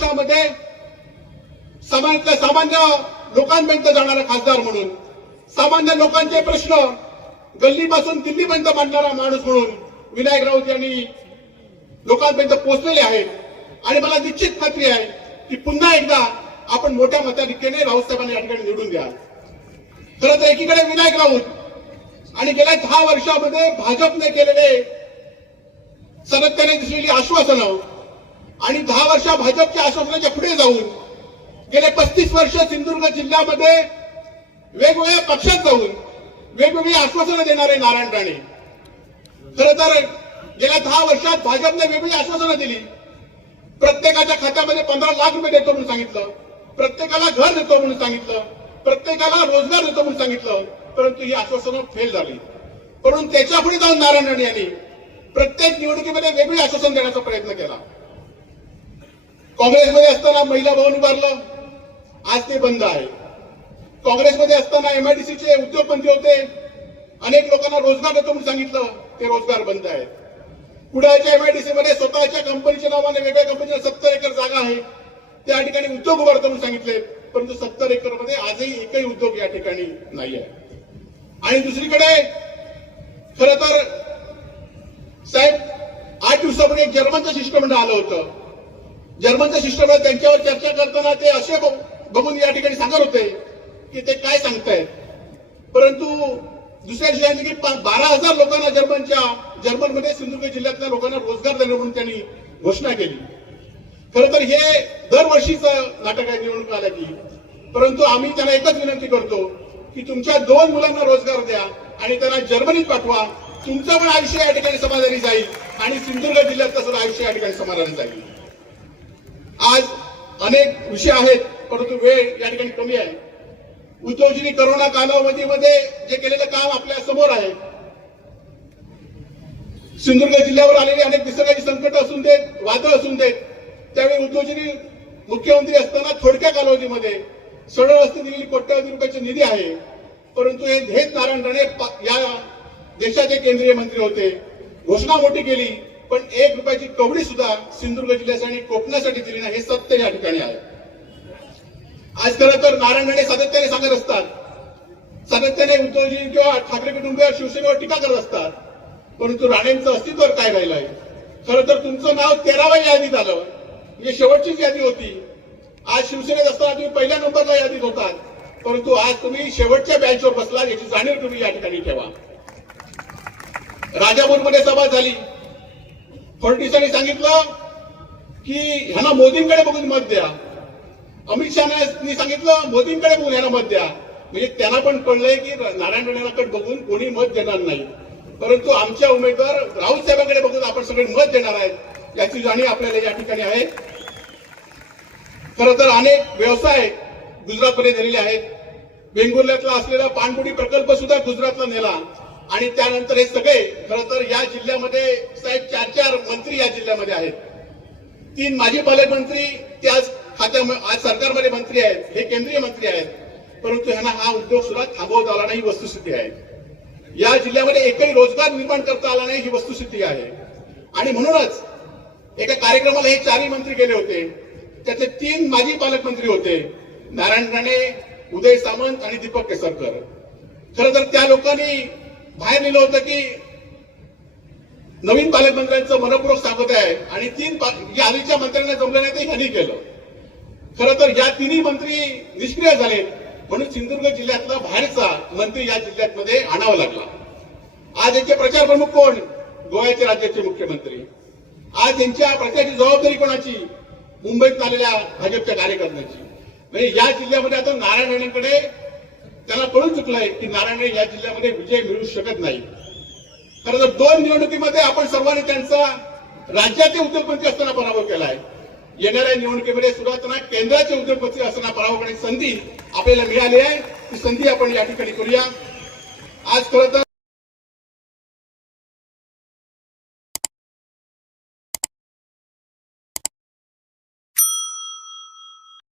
वर्षामध्ये सामान्य लोकांपर्यंत जाणारा खासदार म्हणून, सामान्य लोकांचे प्रश्न गल्लीपासून दिल्लीपर्यंत मांडणारा माणूस म्हणून विनायक राऊत यांनी लोकांपर्यंत पोहोचलेले आहेत. आणि मला निश्चित खात्री आहे की पुन्हा एकदा आपण मोठ्या मताधिक्याने राऊत साहेबांना या ठिकाणी निवडून द्या. खरं तर एकीकडे विनायक राऊत आणि गेल्या 10 वर्षामध्ये भाजपने केलेले सातत्याने दिसलेली आश्वासनं आणि 10 वर्ष भाजपच्या आश्वासनाच्या पुढे जाऊन गेले 35 वर्ष सिंधुदुर्ग जिल्ह्यामध्ये वेगवेगळ्या पक्षात जाऊन वेगवेगळी आश्वासनं देणारे नारायण राणे. खरं तर गेल्या 10 वर्षात भाजपने वेगवेगळी आश्वासनं दिली. प्रत्येकाच्या खात्यामध्ये 15 लाख रुपये देतो म्हणून सांगितलं, प्रत्येकाला घर देतो म्हणून सांगितलं, प्रत्येकाला रोजगार देतो म्हणून सांगितलं. परंतु ही आश्वासनं फेल झाली. म्हणून त्याच्या पुढे जाऊन नारायण राणे यांनी प्रत्येक निवडणुकीमध्ये वेगळी आश्वासन देण्याचा प्रयत्न केला. काँग्रेसमध्ये असताना महिला भवन उभारलं, आज ते बंद आहे. काँग्रेसमध्ये असताना एमआयडीसीचे उद्योगपती होते, अनेक लोकांना रोजगार देतो म्हणून सांगितलं, ते रोजगार बंद आहेत. कुडाळच्या एमआयडीसी मध्ये स्वतःच्या कंपनीच्या नावाने वेगळ्या कंपनीला 70 एकर जागा आहे, त्या ठिकाणी उद्योग उभारतो म्हणून सांगितले. परंतु 70 एकर मध्ये आजही एकही उद्योग या ठिकाणी नाही आहे. आणि दुसरीकडे खरं तर साहेब 8 दिवसापूर्वी एक जर्मनचं शिष्टमंडळ आलं होतं. जर्मनचं शिष्टमंडळ त्यांच्यावर चर्चा करताना ते असे बघून या ठिकाणी सांगत होते की ते काय सांगतायत. परंतु दुसऱ्या दिवशी की 12,000 लोकांना जर्मनमध्ये सिंधुदुर्ग जिल्ह्यातल्या लोकांना रोजगार देणं म्हणून त्यांनी घोषणा केली. खरं तर हे दरवर्षीचं नाटक आहे निवडणूक आल्या की. परंतु आम्ही त्यांना एकच विनंती करतो की तुमच्या 2 मुलांना रोजगार द्या आणि त्यांना जर्मनीत पाठवा. तुमचं पण आयुष्य या ठिकाणी समाधानी जाईल आणि सिंधुदुर्ग जिल्ह्यातलं सुद्धा आयुष्य या ठिकाणी समाधानी जाईल. आज अनेक विषय आहेत, परंतु वेळ या ठिकाणी कमी आहे. उद्योगजींनी करोना कालावधीमध्ये जे केलेलं काम आपल्या समोर आहे. सिंधुदुर्ग जिल्ह्यावर आलेली अनेक निसर्गाची संकट असून देत, वादळ असून देत, त्यावेळी उद्योगजींनी मुख्यमंत्री असताना थोडक्या कालावधीमध्ये सरळ रस्ते दिलेली कोट्यवधी रुपयाची निधी आहे. परंतु हेच नारायण राणे या देशाचे केंद्रीय मंत्री होते, घोषणा मोठी केली, पण 1 रुपयाची कवडी सुद्धा सिंधुदुर्ग जिल्ह्यासाठी कोकणासाठी दिली नाही. हे सत्य या ठिकाणी आहे. आज खरं तर नारायण राणे सातत्याने सांगत असतात, सातत्याने उद्धवजी किंवा ठाकरे कुटुंबियावर शिवसेनेवर टीका करत असतात. परंतु राणेंचं अस्तित्व काय राहिलं आहे? खरं तर तुमचं नाव 13व्या यादीत आलं, म्हणजे शेवटचीच यादी होती. आज शिवसेनेत असताना तुम्ही पहिल्या नंबरला यादीत होतात, परंतु आज तुम्ही शेवटच्या बँचवर बसला, याची जाणीव तुम्ही या ठिकाणी ठेवा. राजापूरमध्ये सभा झाली. फडणवीसांनी सांगितलं की ह्यांना मोदींकडे बघून मत द्या. अमित शहानी सांगितलं मोदींकडे बघून ह्यांना मत द्या. म्हणजे त्यांना पण कळलंय की नारायण राणेंकडे बघून कोणी मत देणार नाही, परंतु आमच्या उमेदवार राऊत साहेबांकडे बघून आपण सगळे मत देणार आहेत, याची जाणीव आपल्याला या ठिकाणी आहे. खरं तर अनेक व्यवसाय गुजरातमध्ये झालेले आहेत. वेंगुर्ल्यातला असलेला पाणबुडी प्रकल्प सुद्धा गुजरातला नेला. आणि त्यानंतर हे सगळे खरं तर या जिल्ह्यामध्ये साहेब 4 मंत्री या जिल्ह्यामध्ये आहेत. 3 माजी पालकमंत्री ते आज सरकारमध्ये मंत्री आहेत, हे केंद्रीय मंत्री आहेत. परंतु ह्यांना हा उद्योग सुद्धा थांबवता आला नाही, ही वस्तुस्थिती आहे. या जिल्ह्यामध्ये एकही रोजगार निर्माण करता आला नाही, ही वस्तुस्थिती आहे. आणि म्हणूनच एका कार्यक्रमाला हे 4ही मंत्री गेले होते. त्यातले 3 माजी पालकमंत्री होते, नारायण राणे, उदय सामंत आणि दीपक केसरकर. खरं तर त्या लोकांनी बाहेर लिहिलं होतं की नवीन पालकमंत्र्यांचं मनपूर्वक स्वागत आहे आणि 3 या आधीच्या मंत्र्यांना जमलं नाही ते ह्यांनी केलं. खरं तर या 3ही मंत्री निष्क्रिय झाले, म्हणून सिंधुदुर्ग जिल्ह्यातला बाहेरचा मंत्री या जिल्ह्यामध्ये आणावा लागला. आज यांचे प्रचार प्रमुख कोण? गोव्याचे राज्याचे मुख्यमंत्री. आज यांच्या प्रचाराची जबाबदारी कोणाची? मुंबईत आलेल्या भाजपच्या कार्यकर्त्यांची. म्हणजे या जिल्ह्यामध्ये आता नारायण राणेंकडे त्यांना कळून चुकलंय की नारायण राणे या जिल्ह्यामध्ये विजय मिळू शकत नाही. खरं तर 2 निवडणुकीमध्ये आपण सर्वांनी त्यांचा राज्याचे उद्योगमंत्री असताना पराभव केलाय. येणाऱ्या निवडणुकीमध्ये सुद्धा त्यांना केंद्राचे उद्योगमंत्री असताना पराभव करण्याची संधी आपल्याला मिळाली आहे. ती संधी आपण या ठिकाणी करूया. आज खरं तर